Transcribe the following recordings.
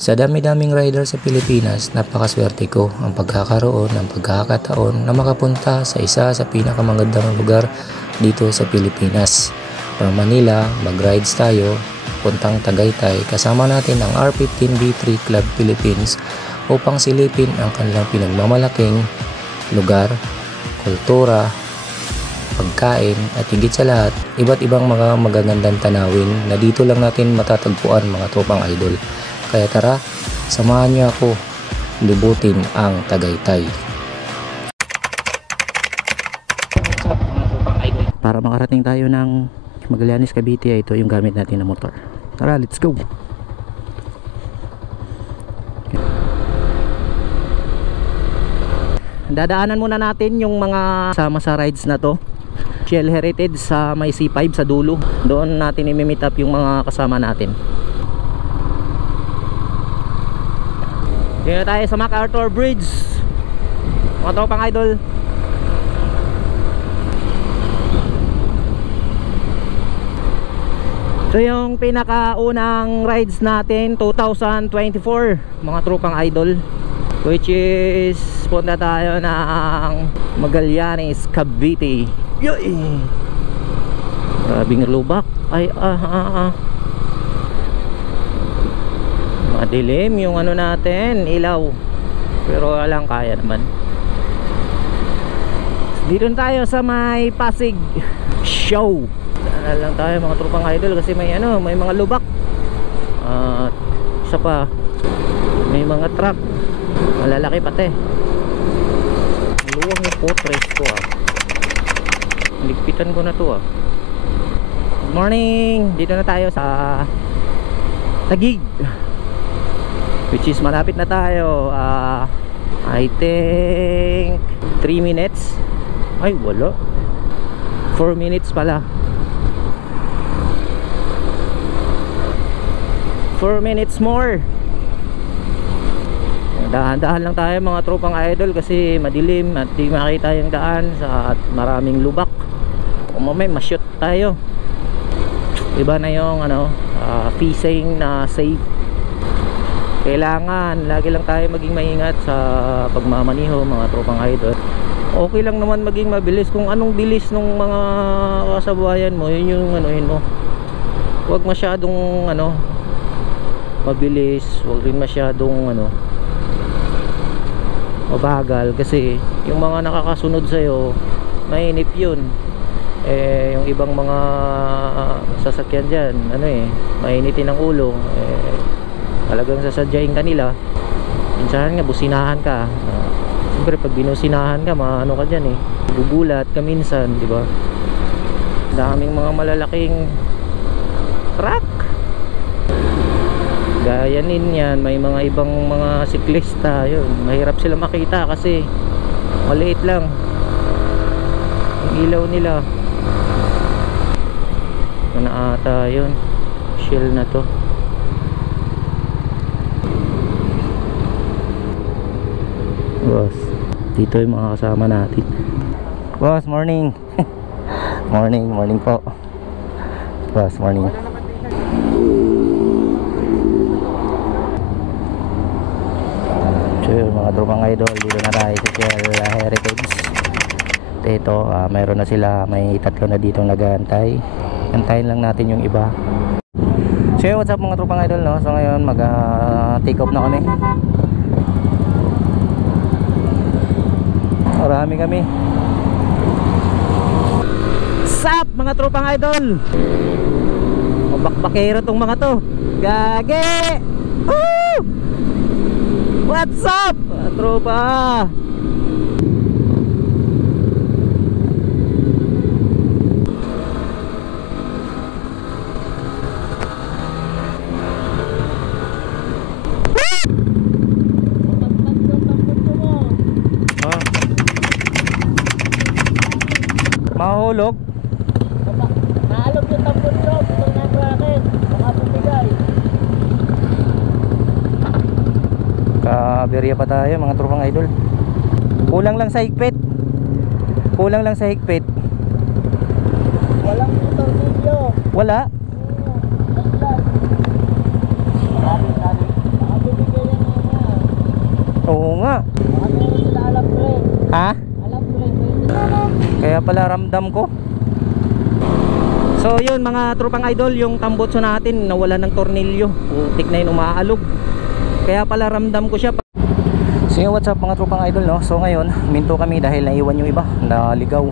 Sa dami-daming rider sa Pilipinas, napakaswerte ko ang pagkakaroon ng pagkakataon na makapunta sa isa sa pinakamagandang lugar dito sa Pilipinas. From Manila, mag-rides tayo, puntang Tagaytay, kasama natin ang R15B3 Club Philippines upang silipin ang kanilang pinagmamalaking lugar, kultura, pagkain at higit sa lahat, iba't ibang mga magagandang tanawin na dito lang natin matatagpuan mga tropang idol. Kaya tara, samahan niyo ako libutin ang Tagaytay. Para makarating tayo ng Magallanes, Cavite, ito yung gamit natin na motor. Tara, let's go! Dadaanan muna natin yung mga sama sa rides na to. Shell Heritage sa may C5 sa dulo. Doon natin i-meet up yung mga kasama natin. Dito tayo sa MacArthur Bridge, mga tropang idol. So yung pinakaunang rides natin 2024 mga tropang idol, which is punta tayo ng Magallanes, Cavite. Yoy! Grabing lubak. Ay madilim yung ano natin, ilaw, pero walang kaya naman. Dito tayo sa may Pasig Show. Daan lang tayo mga tropang idol kasi may ano, may mga lubak at isa pa may mga truck malalaki pati. Luwang yung potres ko ligpitan ko na to Good morning, dito na tayo sa Taguig, which is malapit na tayo. I think 3 minutes. Ay wala, 4 minutes pala. 4 minutes more. Dahan-dahan lang tayo mga tropang idol kasi madilim at di makita yung daan at maraming lubak. Kung mamay ma-shoot tayo, iba na yung ano, fishing na safe. Kailangan lagi lang tayo maging maingat sa pagmamaniho mga tropang idol. Okay lang naman maging mabilis kung anong bilis ng mga kasabayan mo, yun yung anuhin mo. Huwag masyadong ano, mabilis, huwag rin masyadong ano, mabagal kasi yung mga nakakasunod sa'yo mainip yun. Yung ibang mga sasakyan dyan ano mainitin ang ulo, talagang sasadyain kanila. Minsan nga businahan ka, siyempre pag binusinahan ka maano ka dyan gugulat ka minsan, di ba? Daming mga malalaking truck gaya yan, may mga ibang mga siklista, yun mahirap sila makita kasi maliit lang ang ilaw nila. Ano ata yun, Shell na to. Boss, dito yung mga kasama natin. Boss, morning. morning po. Boss, morning. So yun, mga tropang idol, dito na tayo sa Shell Heritage. Ito, mayroon na sila, may tatlo na dito nag-aantay. Antayin lang natin yung iba. So yun, what's up mga tropang idol, no? So ngayon mag take off na kami. Marami kami. Sup mga tropang idol, mabakbakero tong mga to. Gage! Woo! What's up mga tropa? Mahulog. Naalog yung tampon job. Ito nga sa akin. Baka bumigay. Kaberya pa tayo mga tropang idol. Kulang lang sa higpit. Kulang lang sa higpit. Walang tornilyo. Wala. Marami. Ha? Alam ko lang yun. Kaya pala ramdam ko. So yun mga tropang idol, yung tambutso natin nawala ng tornilyo. Putik na yun, umaalog. Kaya pala ramdam ko siya. So yun, what's up mga tropang idol, no? So ngayon, minto kami dahil naiwan yung iba, naligaw.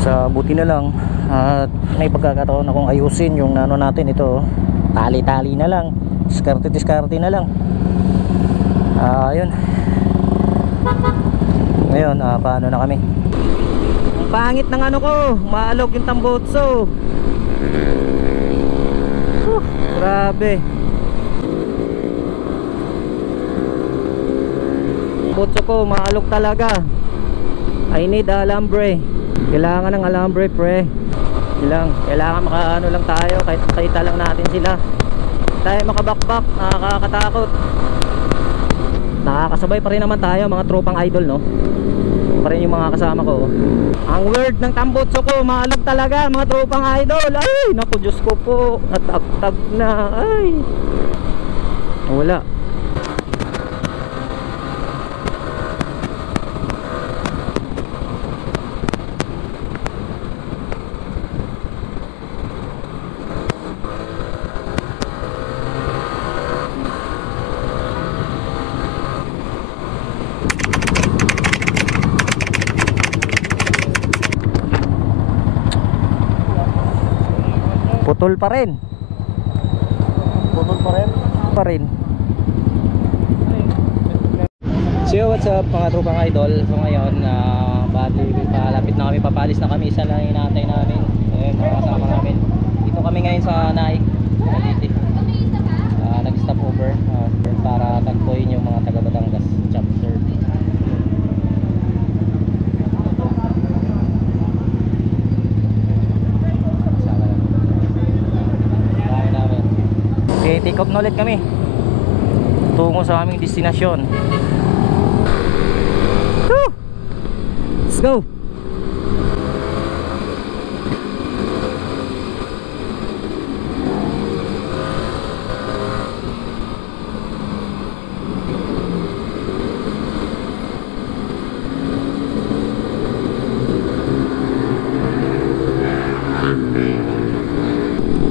Sa buti na lang at may pagkakataon akong ayusin yung ano natin ito. Tali-tali na lang, diskarte-diskarte na lang. Ayun. Ngayon, paano na kami? Ang pangit ng ano ko, maalog yung tambutso. Grabe. Tambutso ko, maalog talaga. I need alambre. Kailangan ng alambre, pre. Kailangan makaano lang tayo, kahit kita lang natin sila. Tayo makabakbak, nakakatakot. Nakakasabay pa rin naman tayo mga tropang idol, no? Pa rin yung mga kasama ko. Ang word ng tambutso ko, maalog talaga mga tropang idol. Ay, naku Diyos ko po, natagtag na. Ay, wala. Putol pa rin. Pa rin. So what's up mga tropang idol. So ngayon palapit na kami, papalis na kami. Isa lang inaantay namin. Ayun, mga kasama namin. Dito kami ngayon sa Naik, Cavite. Nag-stop over para tagpuin yung mga taga Batangas chapter. Okay, take off na ulit kami tungo sa aming destinasyon. Woo! Let's go!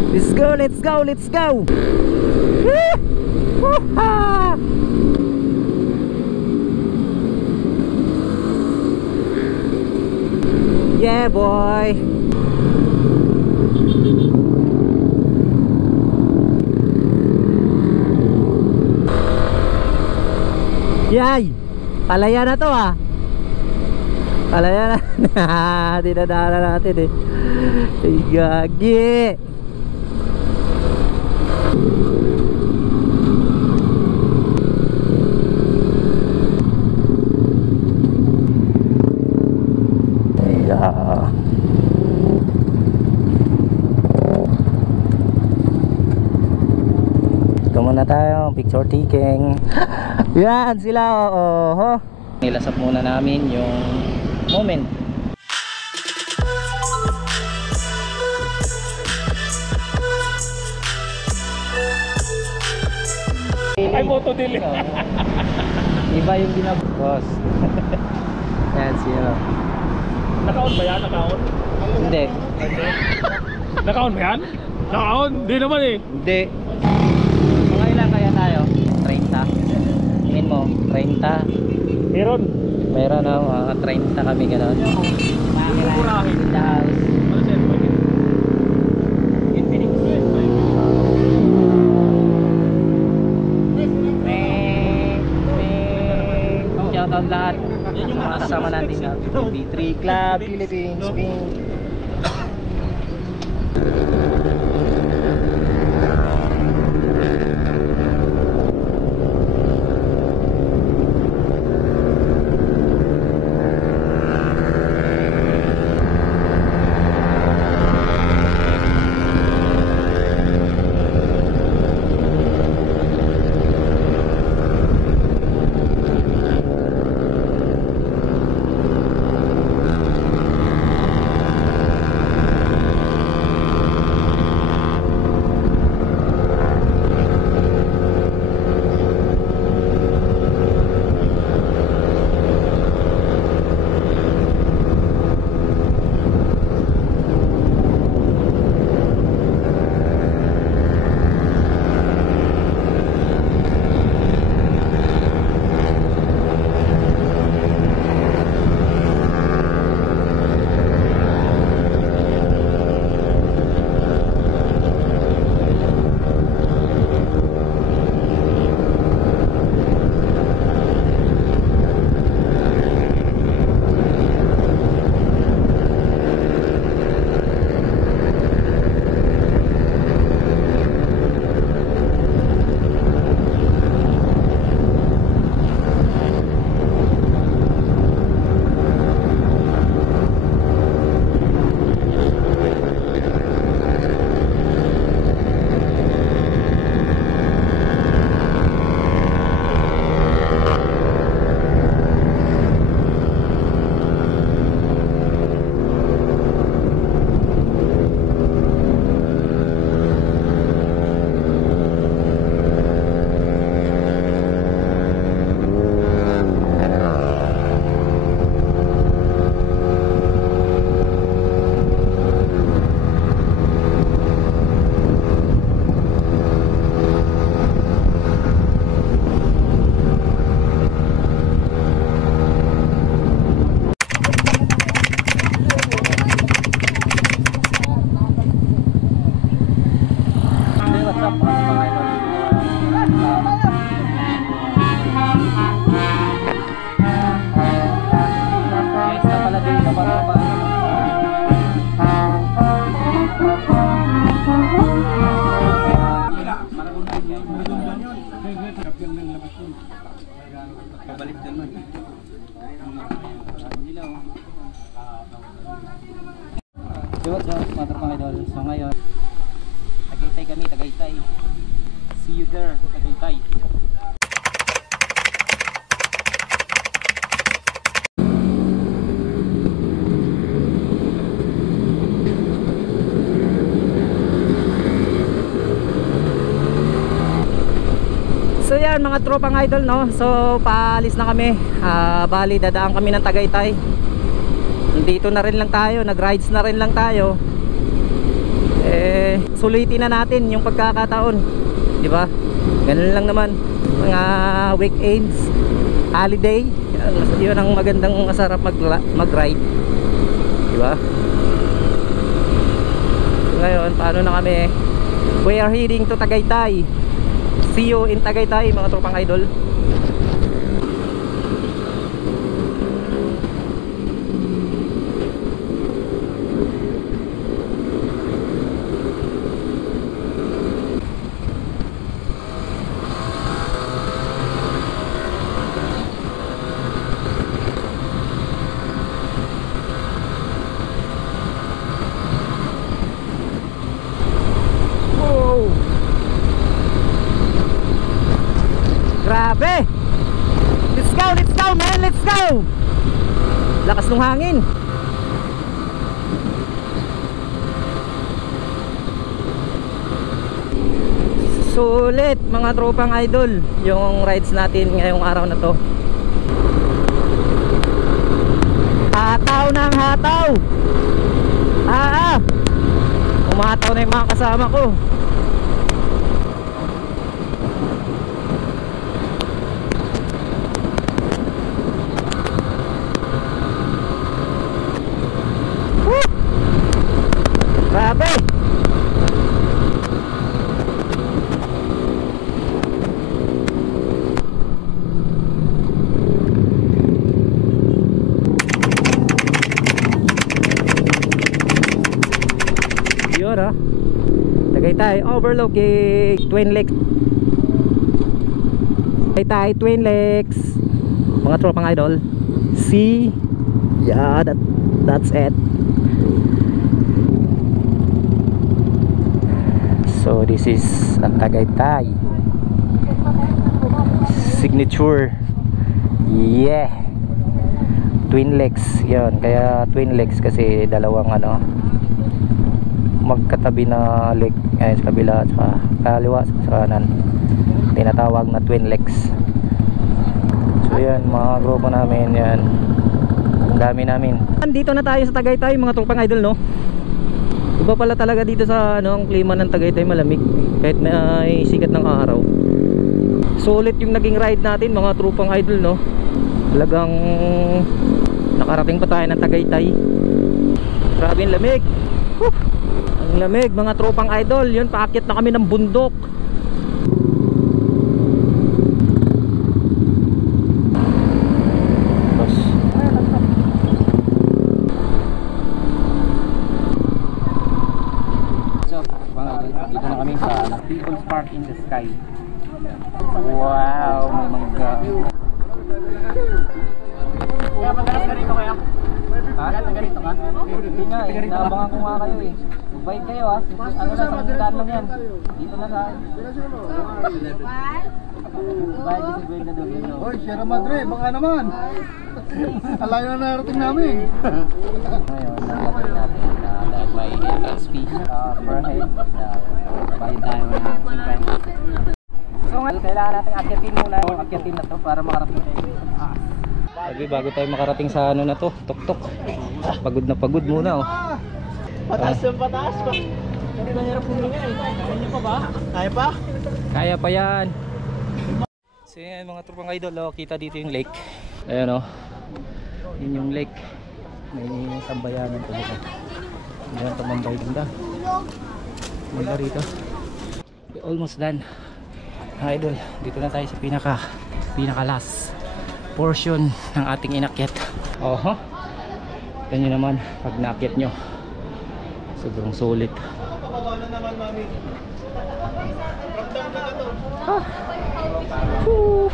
Let's go, let's go, let's go! Yeah, boy. Yay! Palaya na to ah. Palaya na. Dinadala natin eh. Ay, gagi. Ito muna tayo, picture taking. Yan sila, oo. Nilasap muna namin yung moment. Ay, moto dili. Iba yung ginabos. Yan sila. Naka-on ba yan? Naka-on? Hindi. Naka-on ba yan? Naka-on? Hindi naman eh. Hindi. Mga ilan kaya tayo? 30. Tingin mo, 30. Meron. Meron na, mga 30 kami gano'n. Murahin. In the house. Ano sa'yo? Infinix. Shout out lahat sa mga kasama natin na B3 Club Philippines. Pabalik doon man. So what's up mga tropang idol? So ngayon Tagaytay kami, Tagaytay. See you there, Tagaytay. So yan mga tropang idol, no. So paalis na kami. Bali dadaan kami ng Tagaytay. Dito na rin lang tayo, nag-rides na rin lang tayo. Sulitin na natin yung pagkakataon, di ba? Ganun lang naman mga weekends, holiday. Yun ang magandang masarap mag-ride, di ba? Ngayon, paano na kami? We are heading to Tagaytay. See you in Tagaytay mga tropang idol. Grabe! Let's go man, let's go! Lakas ng hangin. Sulit mga tropang idol yung rides natin ngayong araw na to. Hataw ng hataw. Umataw na yung mga kasama ko. Grabe! Yun Tagaytay overlooking Twin Lakes. Tagaytay Twin Lakes mga tropang idol. See, yeah, that's it. So this is Tagaytay signature, yeah, Twin Lakes. Yan, kaya Twin Lakes kasi dalawang magkatabi na lake, sa kabila at sa kaliwa sa kanan, tinatawag na Twin Lakes. So yan mga grupo namin, yan dami namin. Dito na tayo sa Tagaytay mga tropang idol, no. Iba pala talaga dito sa ang klima ng Tagaytay, malamig kahit may sikat ng araw. Sulit yung naging ride natin mga tropang idol, no. Talagang nakarating pa tayo ng Tagaytay. Grabe ang lamig. Ang lamig mga tropang idol. Yun, paakyat na kami ng bundok. Dito na kami sa People's Park in the Sky. Wow, may mangga. Kaya pagkakas ka rito kaya? Ha? Taga rito ka? Hindi nga, naabangan ko nga kayo eh. Magbayad kayo ha. Ano na, sa daan lang yan. Dito na sa... Bayad kasi bayad na doon. Hoy, Sierra Madre, baka naman. Alayo na narating namin. Ngayon, nakapagin natin na dahil may entrance fee per head. Bayad tayo na 50. So ngayon, kailangan natin akyatin muna yung akyatin na to para makarating tayo sa taas. Sabi, bago tayo makarating sa na to, tok-tok. Pagod na pagod muna Pataas yung pataas pa. Hindi na hirap huminga eh. Kaya niyo pa ba? Kaya pa? Kaya pa yan. So yan mga tropang idol, kita dito yung lake. Ayan yun yung lake. May tambayanan po dito. Ayan, tumambay ganda. Ganda rito. We're almost done. Idol, dito na tayo sa pinaka last portion ng ating inakyat. Yan nyo naman pag naakyat nyo, sobrang sulit. Woo!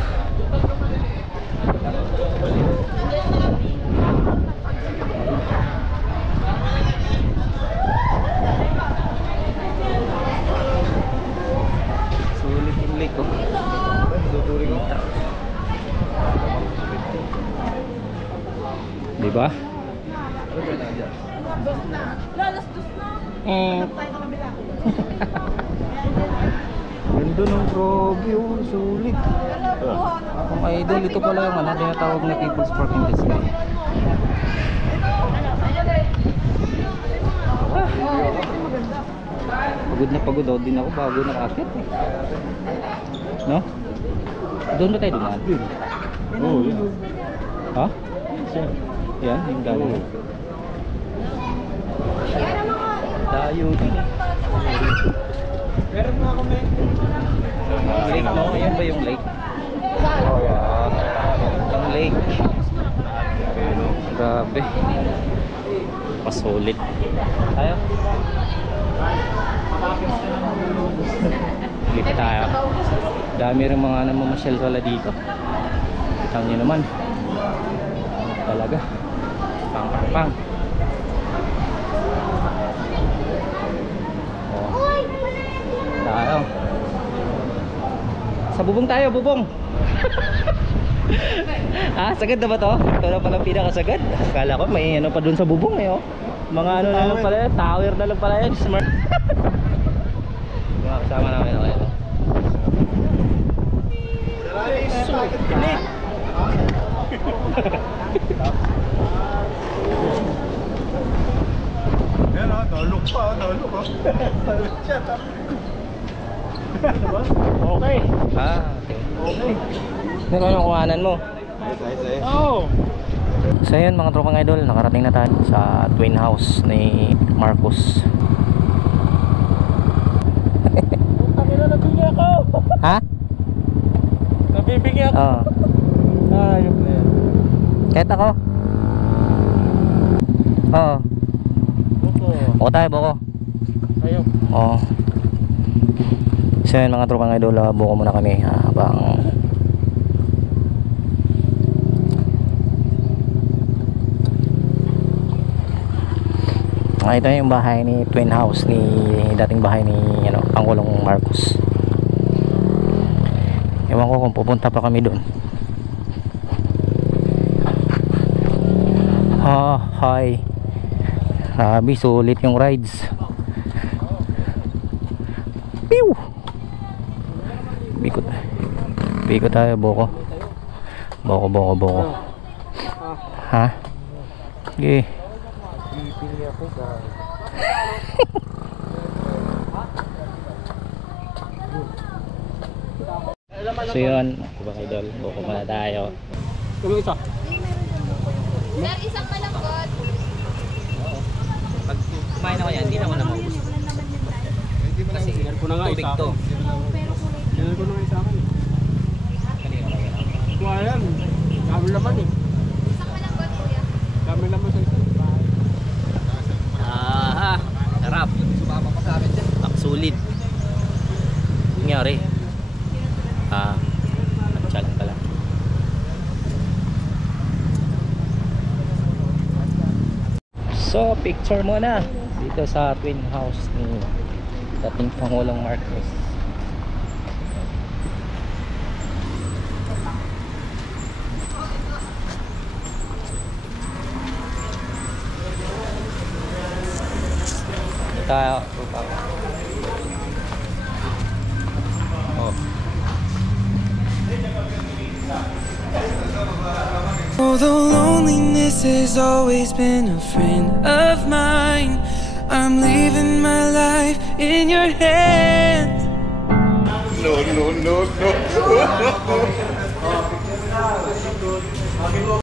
Sulit yung lake ko. Tuturing ko. Diba? Ganda ng grabe oh, sulit. Kung idol, ito pala yung ano, tinatawag na People's Park in the Sky. Pagod din ako bago nakakit eh. No? Doon ba tayo dumaan? Oo, yan. Ha? Yan, yung dali. Tayo din eh. Meron na ako may. Lake no? Ayan ba yung lake? Oh, yan. Ang lake. Grabe. Pasulit. Tayo. Lip tayo. Dami rin mga namamasyal pala dito. Kita nyo naman. Talaga. Pang. Oh. Tayo. Sa bubong tayo, bubong. Ah, sagad na ba to? Ito na pala pinakasagad. Akala ko may ano pa dun sa bubong eh oh. Mga ano na lang pala, tower na lang pala yan. Smart. Mga kasama namin ako ito. Pilit. Yan o, nalok pa, nalok o. Nalok siya, Okay. Ah, okay. okay. Ano yung kuhanan mo? Ay. Oh. So yun mga tropang idol, nakarating na tayo sa twin house ni Marcos. Nabibigyan ako. Ha? Nabibigyan ako. Oo. Ayop na yan. Kahit ako. Oo. Buko tayo, buko. Ayop. Oo. So yun mga tropang idol, buko muna kami habang ito yung bahay ni twin house ni dating bahay ni ano, Pangulong Marcos. Ewan ko kung pupunta pa kami doon. Hi. Sabi sulit yung rides. Pew! Biko tayo, boko. Boko. Ha? Okay. Pipili ako guys. So yun, mga idol, boko muna tayo. Tulong isa. Sir, isang malanggot. Pag kumain ako yan, hindi naman na maubos. Kasi Yan ko na nga tubig isa. to. Pero kulay. Yan ko na nga isa akin. Kanina lang yan. Kuha yan. Dami laman eh. Isang malanggot, kuya. Dami laman sa isa. Sarap. Sulit. Nangyari. Nagtsalang pala. So, picture muna dito sa twin house ni dating Pangulong Marcos. Tayo. Oh. Although loneliness has always been a friend of mine, I'm leaving my life in your hands. No.